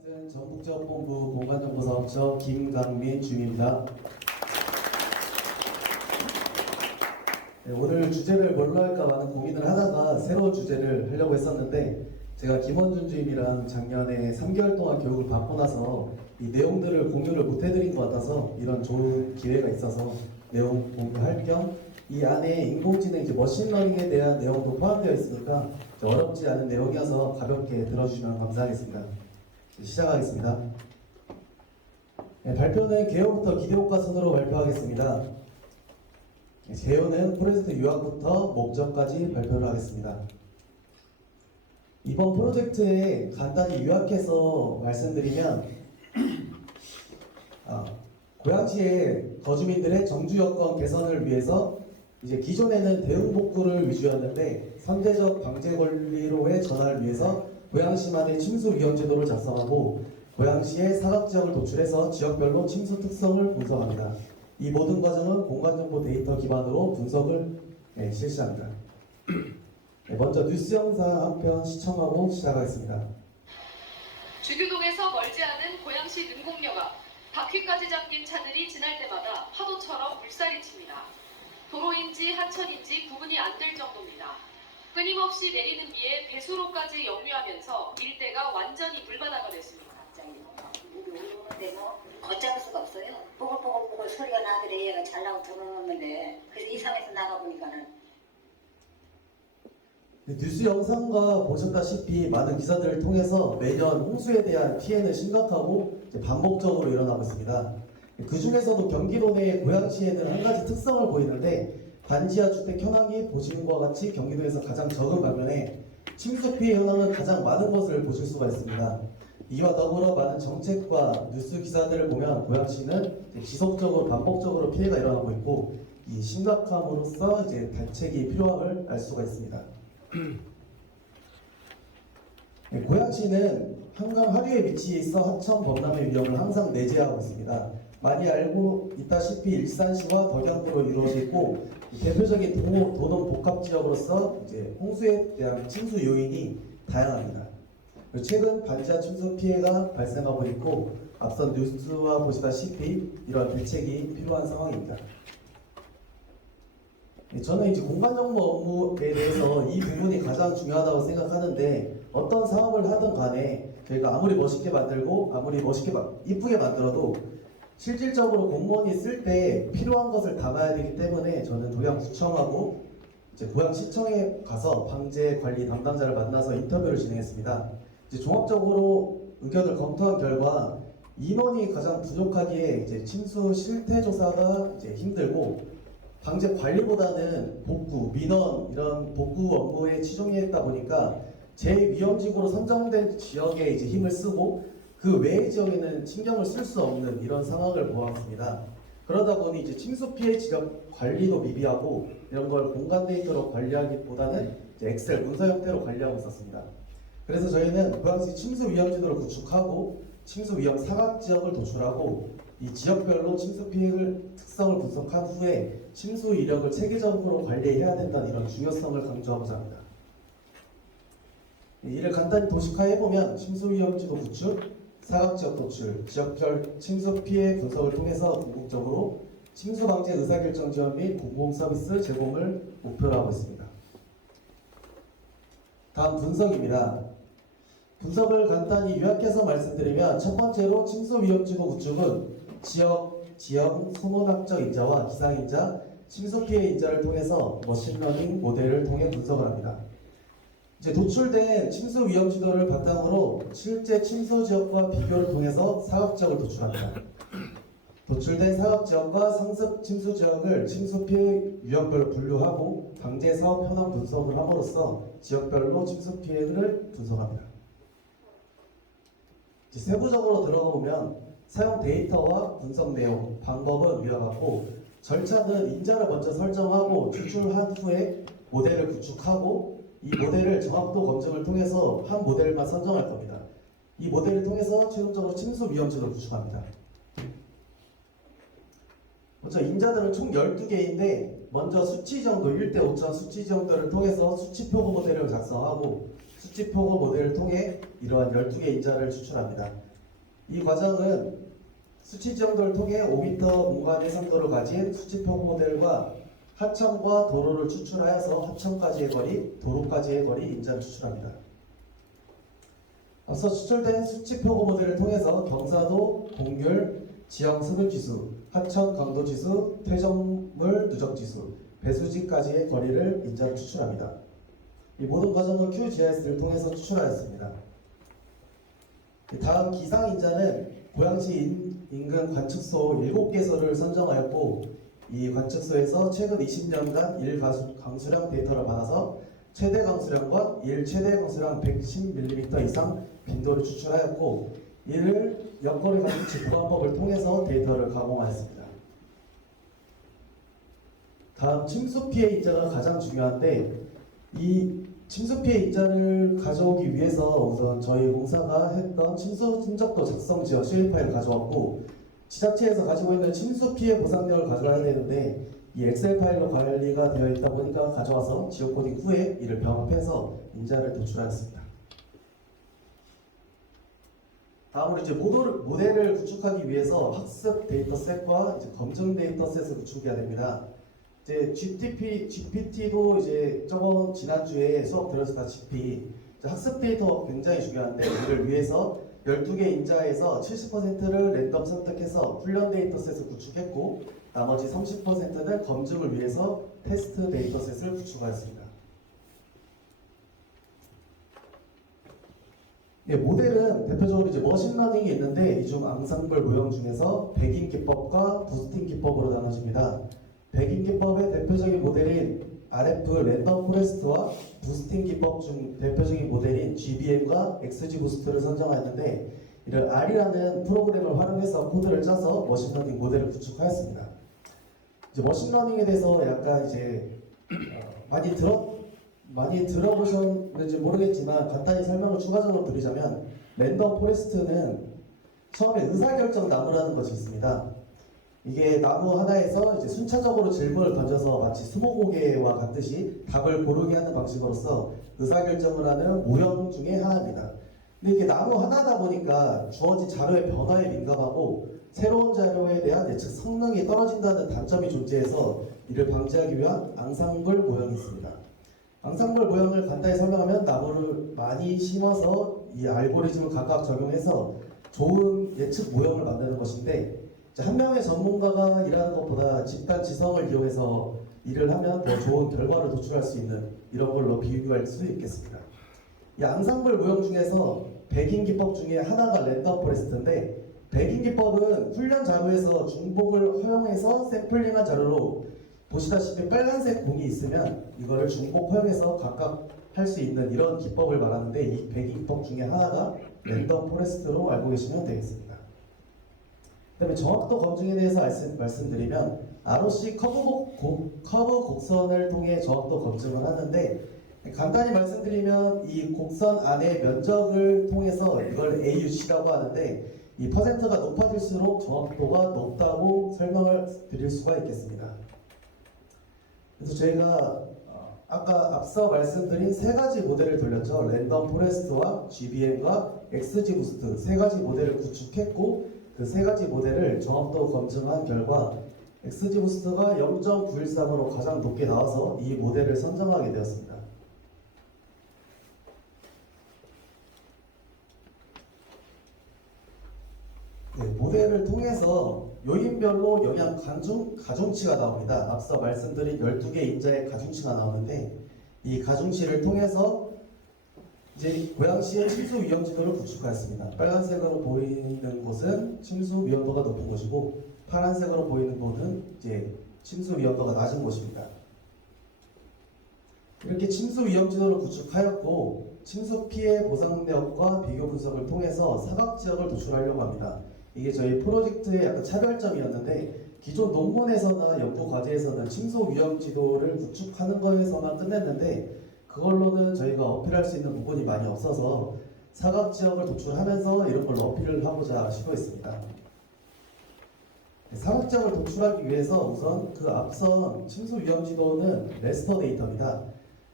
맡은 전북지역본부 공간정보사업처 김강민 주임입니다. 네, 오늘 주제를 뭘로 할까 많은 고민을 하다가 새로운 주제를 하려고 했었는데, 제가 김원준 주임이랑 작년에 3개월 동안 교육을 받고 나서 이 내용들을 공유를 못 해드린 것 같아서 이런 좋은 기회가 있어서 내용 공유할 겸 이 안에 인공지능 머신러닝에 대한 내용도 포함되어 있으니까 어렵지 않은 내용이어서 가볍게 들어주시면 감사하겠습니다. 시작하겠습니다. 네, 발표는 개요부터 기대효과 순으로 발표하겠습니다. 개요는 프로젝트 요약부터 목적까지 발표를 하겠습니다. 이번 프로젝트에 간단히 요약해서 말씀드리면 고양시의 거주민들의 정주 여건 개선을 위해서 기존에는 대응복구를 위주였는데 선제적 방제 권리로의 전환을 위해서 고양시만의 침수 위험 제도를 작성하고 고양시의 사각지역을 도출해서 지역별로 침수 특성을 분석합니다. 이 모든 과정은 공간정보 데이터 기반으로 분석을 실시합니다. 먼저 뉴스 영상 한 편 시청하고 시작하겠습니다. 주교동에서 멀지 않은 고양시 능곡역 앞 바퀴까지 잠긴 차들이 지날 때마다 파도처럼 물살이 칩니다. 도로인지 하천인지 구분이 안 될 정도입니다. 끊임없이 내리는 비에 배수로까지 역류하면서 일대가 완전히 물바다가 됐습니다. 물이 올라오는데 걷잡을 수가 없어요. 뽀글뽀글 소리가 나더래. 얘가 잘 나고 들어오는데 그래서 이상해서 나가보니까는 뉴스 영상과 보셨다시피 많은 기사들을 통해서 매년 홍수에 대한 피해는 심각하고 반복적으로 일어나고 있습니다. 그 중에서도 경기도 내 고양시에는 한 가지 특성을 보이는데 단지하 주택 현황이 보시는 것과 같이 경기도에서 가장 적은 반면에 침수 피해 현황은 가장 많은 것을 보실 수가 있습니다. 이와 더불어 많은 정책과 뉴스 기사들을 보면 고양시는 지속적으로 반복적으로 피해가 일어나고 있고 이 심각함으로써 대책이 필요함을 알 수가 있습니다. 고양시는 한강 하류에 위치해 있어 하천 범람의 위험을 항상 내재하고 있습니다. 많이 알고 있다시피 일산시와 덕양도로 이루어져 있고 대표적인 도농 복합지역으로서 홍수에 대한 침수 요인이 다양합니다. 최근 반지하 침수 피해가 발생하고 있고 앞선 뉴스와 보시다시피 이러한 대책이 필요한 상황입니다. 저는 공간정보 업무에 대해서 이 부분이 가장 중요하다고 생각하는데 어떤 사업을 하든 간에 저희가 아무리 멋있게 만들고 아무리 이쁘게 만들어도 실질적으로 공무원이 쓸 때 필요한 것을 담아야 되기 때문에 저는 도양구청하고 고양시청에 가서 방제 관리 담당자를 만나서 인터뷰를 진행했습니다. 종합적으로 의견을 검토한 결과 인원이 가장 부족하기에 침수 실태 조사가 힘들고 방제 관리보다는 복구, 민원 이런 복구 업무에 치중했다 보니까 제위험지구로 선정된 지역에 힘을 쓰고 그 외의 지역에는 신경을 쓸 수 없는 이런 상황을 보았습니다. 그러다 보니 침수 피해 지역 관리도 미비하고 이런 걸 공간 데이터로 관리하기보다는 엑셀 문서 형태로 관리하고 있었습니다. 그래서 저희는 고양시 침수 위험 지도를 구축하고 침수 위험 사각 지역을 도출하고 이 지역별로 침수 피해를 특성을 분석한 후에 침수 이력을 체계적으로 관리해야 된다는 이런 중요성을 강조하고자 합니다. 이를 간단히 도식화해보면 침수 위험 지도 구축, 사각지역 도출, 지역별 침수 피해 분석을 통해서 궁극적으로 침수 방제 의사결정 지원 및 공공 서비스 제공을 목표로 하고 있습니다. 다음 분석입니다. 분석을 간단히 요약해서 말씀드리면 첫 번째로 침수 위험 지도 구축은 지역 소모학적 인자와 기상인자, 침수 피해 인자를 통해서 머신러닝 모델을 통해 분석을 합니다. 도출된 침수 위험 지도를 바탕으로 실제 침수 지역과 비교를 통해서 사각지역을 도출합니다. 도출된 사각지역과 상습 침수 지역을 침수 피해 유형별로 분류하고 방제 사업 현황 분석을 함으로써 지역별로 침수 피해를 분석합니다. 세부적으로 들어가 보면 사용 데이터와 분석 내용, 방법은 위와 같고 절차는 인자를 먼저 설정하고 추출한 후에 모델을 구축하고 이 모델을 정확도 검증을 통해서 한 모델만 선정할 겁니다. 이 모델을 통해서 최종적으로 침수 위험지도를 구축합니다. 먼저 인자들은 총 12개인데 먼저 수치 정도 1대 5천 수치 정도를 통해서 수치 표고 모델을 작성하고 수치 표고 모델을 통해 이러한 12개 인자를 추출합니다. 이 과정은 수치 지형도를 통해 5m 공간 해상도를 가진 수치표 모델과 하천과 도로를 추출하여서 하천까지의 거리, 도로까지의 거리 인자를 추출합니다. 앞서 추출된 수치표고 모델을 통해서 경사도, 곡률, 지형 수분 지수, 하천 강도 지수, 퇴적물 누적 지수, 배수지까지의 거리를 인자로 추출합니다. 이 모든 과정을 QGIS를 통해서 추출하였습니다. 다음 기상 인자는 고양시 인근 관측소 7개소를 선정하였고, 이 관측소에서 최근 20년간 일 강수량 데이터를 받아서 최대 강수량과 일 최대 강수량 110mm 이상 빈도를 추출하였고, 이를 옆거리 관측 보관법을 통해서 데이터를 가공하였습니다. 다음 침수 피해 인자가 가장 중요한데, 이 침수 피해 인자를 가져오기 위해서 우선 저희 공사가 했던 침수 흔적도 작성 지역 CA 파일을 가져왔고, 지자체에서 가지고 있는 침수 피해 보상력을 가져와야 되는데 이 엑셀 파일로 관리가 되어 있다 보니까 가져와서 지역 코딩 후에 이를 병합해서 인자를 도출하였습니다. 다음으로 이제 모델을 구축하기 위해서 학습 데이터셋과 이제 검증 데이터셋을 구축해야 됩니다. 이제 GPT도 이제 저번 지난주에 수업 들었다시피 학습 데이터 굉장히 중요한데, 이를 위해서 12개 인자에서 70%를 랜덤 선택해서 훈련 데이터셋을 구축했고, 나머지 30%는 검증을 위해서 테스트 데이터셋을 구축하였습니다. 네, 모델은 대표적으로 이제 머신러닝이 있는데, 이 중 앙상블 모형 중에서 백인 기법과 부스팅 기법으로 나눠집니다. 백인 기법의 대표적인 모델인 RF 랜덤 포레스트와 부스팅 기법 중 대표적인 모델인 GBM과 XG 부스트를 선정하였는데, 이를 R이라는 프로그램을 활용해서 코드를 짜서 머신러닝 모델을 구축하였습니다. 이제 머신러닝에 대해서 약간 이제 많이 들어보셨는지 모르겠지만 간단히 설명을 추가적으로 드리자면, 랜덤 포레스트는 처음에 의사결정 나무라는 것이 있습니다. 이게 나무 하나에서 이제 순차적으로 질문을 던져서 마치 스무고개와 같듯이 답을 고르게 하는 방식으로서 의사결정을 하는 모형 중에 하나입니다. 근데 이게 나무 하나다 보니까 주어진 자료의 변화에 민감하고 새로운 자료에 대한 예측 성능이 떨어진다는 단점이 존재해서 이를 방지하기 위한 앙상블 모형이 있습니다. 앙상블 모형을 간단히 설명하면, 나무를 많이 심어서 이 알고리즘을 각각 적용해서 좋은 예측 모형을 만드는 것인데, 한 명의 전문가가 일하는 것보다 집단 지성을 이용해서 일을 하면 더 좋은 결과를 도출할 수 있는, 이런 걸로 비유할 수 있겠습니다. 이 앙상블 모형 중에서 백인 기법 중에 하나가 랜덤 포레스트인데, 백인 기법은 훈련 자료에서 중복을 허용해서 샘플링한 자료로, 보시다시피 빨간색 공이 있으면 이거를 중복 허용해서 각각 할 수 있는 이런 기법을 말하는데, 이 백인 기법 중에 하나가 랜덤 포레스트로 알고 계시면 되겠습니다. 그 다음에 정확도 검증에 대해서 말씀드리면, ROC 커브 곡선을 통해 정확도 검증을 하는데, 간단히 말씀드리면 이 곡선 안의 면적을 통해서 이걸 AUC라고 하는데, 이 퍼센트가 높아질수록 정확도가 높다고 설명을 드릴 수가 있겠습니다. 그래서 저희가 아까 앞서 말씀드린 세 가지 모델을 돌렸죠. 랜덤 포레스트와 GBM과 XG 부스트 세 가지 모델을 구축했고, 그 세 가지 모델을 정확도 검증한 결과 XG 부스트가 0.913으로 가장 높게 나와서 이 모델을 선정하게 되었습니다. 네, 모델을 통해서 요인별로 영향 가중치가 나옵니다. 앞서 말씀드린 12개 인자의 가중치가 나오는데, 이 가중치를 통해서 이제 고양시의 침수 위험 지도를 구축하였습니다. 빨간색으로 보이는 곳은 침수 위험도가 높은 곳이고, 파란색으로 보이는 곳은 이제 침수 위험도가 낮은 곳입니다. 이렇게 침수 위험 지도를 구축하였고, 침수 피해 보상력과 비교 분석을 통해서 사각 지역을 도출하려고 합니다. 이게 저희 프로젝트의 약간 차별점이었는데, 기존 논문에서나 연구 과제에서는 침수 위험 지도를 구축하는 거에서만 끝냈는데, 그걸로는 저희가 어필할 수 있는 부분이 많이 없어서 사각 지역을 도출하면서 이런 걸로 어필을 하고자 시도했습니다. 사각 지역을 도출하기 위해서 우선 그 앞선 침수 위험 지도는 레스터 데이터입니다.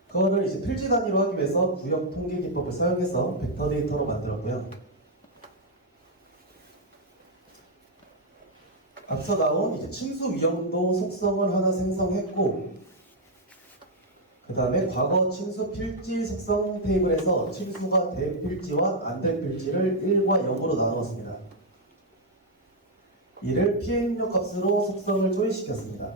그거를 이제 필지 단위로 하기 위해서 구역 통계 기법을 사용해서 벡터 데이터로 만들었고요. 앞서 나온 이제 침수 위험도 속성을 하나 생성했고, 그 다음에 과거 침수 필지 속성 테이블에서 침수가 될 필지와 안 될 필지를 1과 0으로 나누었습니다. 이를 피해 입력 값으로 속성을 조회시켰습니다.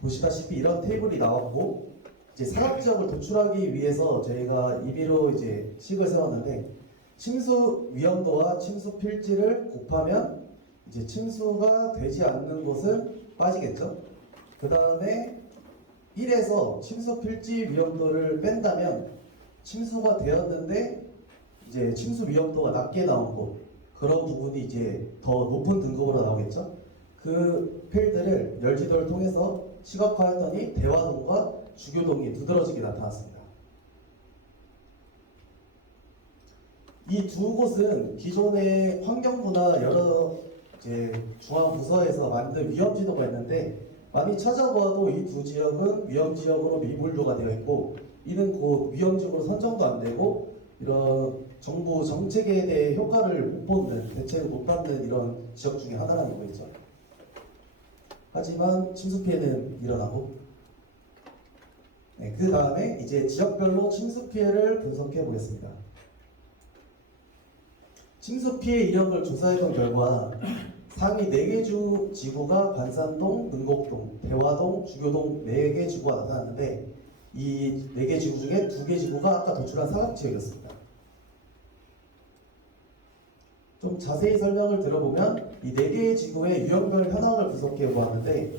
보시다시피 이런 테이블이 나왔고, 이제 사각지역을 도출하기 위해서 저희가 임의로 이제 식을 세웠는데, 침수 위험도와 침수 필지를 곱하면 이제 침수가 되지 않는 곳은 빠지겠죠. 그 다음에 1에서 침수 필지 위험도를 뺀다면 침수가 되었는데 이제 침수 위험도가 낮게 나온 곳, 그런 부분이 이제 더 높은 등급으로 나오겠죠. 그 필드를 열지도를 통해서 시각화했더니 대화동과 주교동이 두드러지게 나타났습니다. 이 두 곳은 기존의 환경부나 여러 이제 중앙부서에서 만든 위험지도가 있는데, 많이 찾아보아도 이 두 지역은 위험지역으로 미분류가 되어 있고, 이는 곧 위험지역으로 선정도 안 되고, 이런 정부 정책에 대해 효과를 못 보는, 대책을 못 받는 이런 지역 중에 하나라는 거겠죠. 하지만 침수 피해는 일어나고, 그 다음에 이제 지역별로 침수 피해를 분석해 보겠습니다. 침수 피해 이력을 조사해본 결과 상위 4개 지구가 관산동, 능곡동, 대화동, 주교동 4개 지구가 나타났는데, 이 4개 지구 중에 2개 지구가 아까 도출한 사각지역이었습니다. 좀 자세히 설명을 들어보면 이 4개의 지구의 유형별 현황을 분석해 보았는데,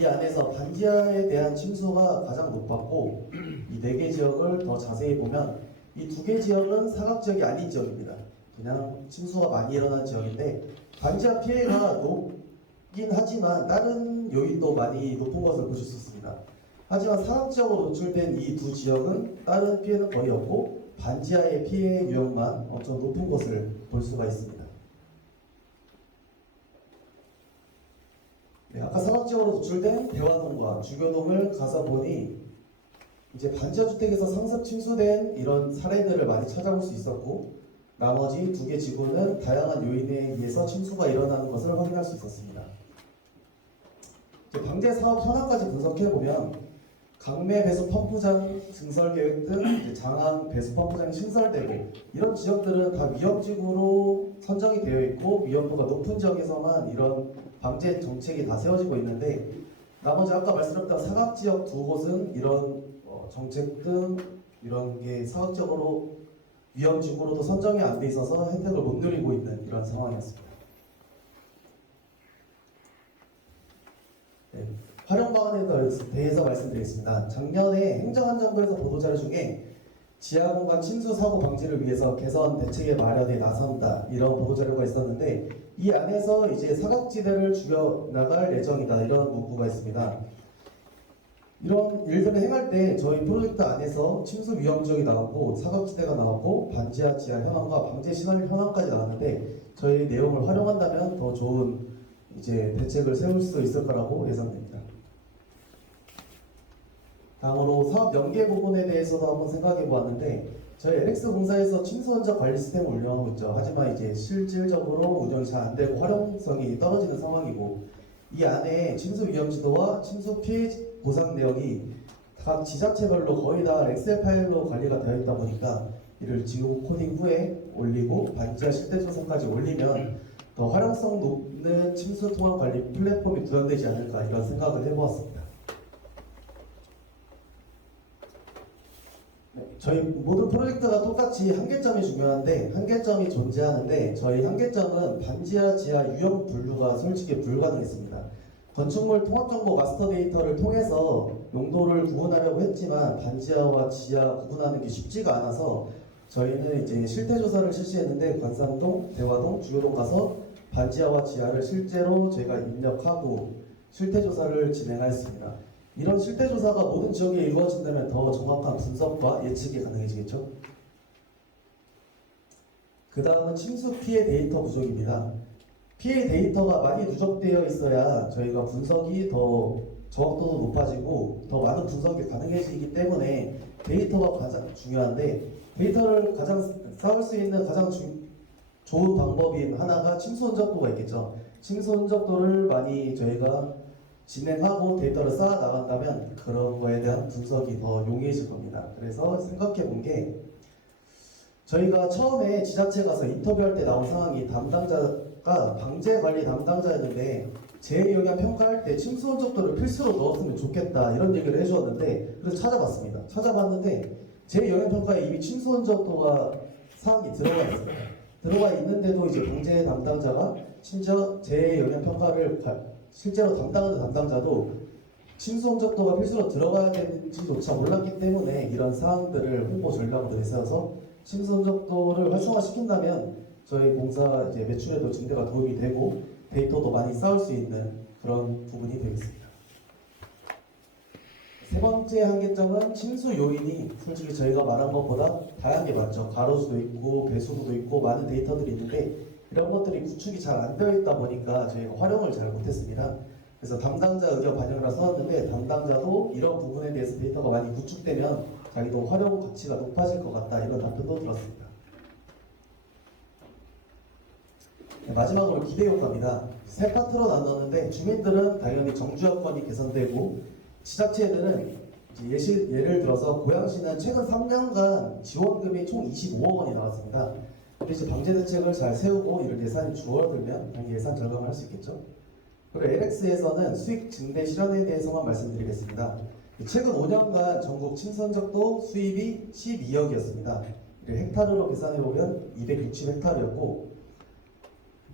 이 안에서 반지하에 대한 침수가 가장 높았고, 이 4개 지역을 더 자세히 보면 이 2개 지역은 사각지역이 아닌 지역입니다. 그냥 침수가 많이 일어난 지역인데, 반지하 피해가 높긴 하지만 다른 요인도 많이 높은 것을 보실 수 있습니다. 하지만 사각지역으로 노출된 이 두 지역은 다른 피해는 거의 없고 반지하의 피해 유형만 엄청 높은 것을 볼 수가 있습니다. 네, 아까 사각지역으로 노출된 대화동과 주교동을 가서 보니 이제 반지하 주택에서 상습 침수된 이런 사례들을 많이 찾아볼 수 있었고, 나머지 2개 지구는 다양한 요인에 의해서 침수가 일어나는 것을 확인할 수 있었습니다. 방제 사업 현황까지 분석해보면 강매 배수 펌프장 증설 계획 등 장항 배수 펌프장이 신설되고, 이런 지역들은 다 위험지구로 선정이 되어 있고 위험도가 높은 지역에서만 이런 방제 정책이 다 세워지고 있는데, 나머지 아까 말씀드렸던 사각지역 2곳은 이런 정책 등 이런 게 사각지역으로 위험지구로도 선정이 안 돼 있어서 혜택을 못 누리고 있는 이런 상황이었습니다. 네, 활용 방안에 대해서 말씀드리겠습니다. 작년에 행정안전부에서 보도자료 중에 지하공간 침수 사고 방지를 위해서 개선 대책의 마련에 나선다, 이런 보도자료가 있었는데, 이 안에서 이제 사각지대를 줄여 나갈 예정이다, 이런 문구가 있습니다. 이런 일들을 행할 때 저희 프로젝트 안에서 침수 위험 지역이 나왔고 사각지대가 나왔고 반지하 지하 현황과 방제 시설 현황까지 나왔는데, 저희 내용을 활용한다면 더 좋은 이제 대책을 세울 수 있을 거라고 예상됩니다. 다음으로 사업 연계 부분에 대해서도 한번 생각해 보았는데, 저희 LX 공사에서 침수 원자 관리 시스템을 운영하고 있죠. 하지만 이제 실질적으로 운영이 잘 안 되고 활용성이 떨어지는 상황이고, 이 안에 침수 위험 지도와 침수 피해 보상 내역이 각 지자체별로 거의 다 엑셀 파일로 관리가 되어 있다 보니까, 이를 지우 코딩 후에 올리고 반지하 실태 조사까지 올리면 더 활용성 높은 침수 통합 관리 플랫폼이 구현되지 않을까, 이런 생각을 해보았습니다. 네, 저희 모든 프로젝트가 똑같이 한계점이 중요한데, 한계점이 존재하는데 저희 한계점은 반지하 지하 유형 분류가 솔직히 불가능했습니다. 건축물 통합정보 마스터 데이터를 통해서 용도를 구분하려고 했지만 반지하와 지하 구분하는 게 쉽지가 않아서 저희는 이제 실태조사를 실시했는데, 관산동, 대화동, 주교동 가서 반지하와 지하를 실제로 저희가 입력하고 실태조사를 진행하였습니다. 이런 실태조사가 모든 지역에 이루어진다면 더 정확한 분석과 예측이 가능해지겠죠. 그 다음은 침수 피해 데이터 부족입니다. 피해 데이터가 많이 누적되어 있어야 저희가 분석이 더 정확도도 높아지고 더 많은 분석이 가능해지기 때문에 데이터가 가장 중요한데, 데이터를 가장 쌓을 수 있는 가장 좋은 방법인 하나가 침수 흔적도가 있겠죠. 침수 흔적도를 많이 저희가 진행하고 데이터를 쌓아 나간다면 그런 거에 대한 분석이 더 용이해질 겁니다. 그래서 생각해 본 게 저희가 처음에 지자체 가서 인터뷰할 때 나온 상황이 담당자가 방재 관리 담당자였는데 재해영향 평가할 때 침수 흔적도를 필수로 넣었으면 좋겠다 이런 얘기를 해주었는데 그래서 찾아봤습니다. 찾아봤는데 재해영향 평가에 이미 침수 흔적도가 사항이 들어가 있어요. 들어가 있는데도 이제 방재 담당자가 심지어 재해영향 평가를 실제로 담당하는 담당자도 침수 흔적도가 필수로 들어가야 되는지조차 몰랐기 때문에 이런 사항들을 홍보 전략으로 내세워서 침수 흔적도를 활성화시킨다면 저희 공사 이제 매출에도 증대가 도움이 되고 데이터도 많이 쌓을 수 있는 그런 부분이 되겠습니다. 세 번째 한계점은 침수 요인이 솔직히 저희가 말한 것보다 다양하게 많죠. 가로수도 있고 배수구도 있고 많은 데이터들이 있는데 이런 것들이 구축이 잘 안 되어 있다 보니까 저희가 활용을 잘 못했습니다. 그래서 담당자 의견 반영을 써놨는데 담당자도 이런 부분에 대해서 데이터가 많이 구축되면 자기도 활용 가치가 높아질 것 같다 이런 답변도 들었습니다. 네, 마지막으로 기대 효과입니다. 세 파트로 나눴는데 주민들은 당연히 정주 여건이 개선되고 지자체들은 예를 들어서 고양시는 최근 3년간 지원금이 총 25억 원이 나왔습니다. 근데 이제 방제 대책을 잘 세우고 이런 예산이 줄어들면 당연히 예산 절감을 할 수 있겠죠. 그리고 LX에서는 수익 증대 실현에 대해서만 말씀드리겠습니다. 최근 5년간 전국 침선적도 수입이 12억이었습니다. 헥타르로 계산해보면 260헥타르였고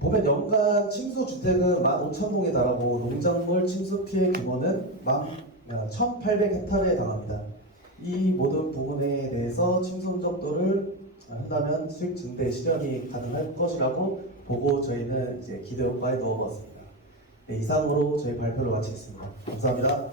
보면 연간 침수 주택은 15,000동에 달하고 농작물 침수 피해 규모는 1,800헥타르에 달합니다. 이 모든 부분에 대해서 침수 흔적도를 한다면 수익 증대 실현이 가능할 것이라고 보고 저희는 이제 기대 효과에 넣어봤습니다. 네, 이상으로 저희 발표를 마치겠습니다. 감사합니다.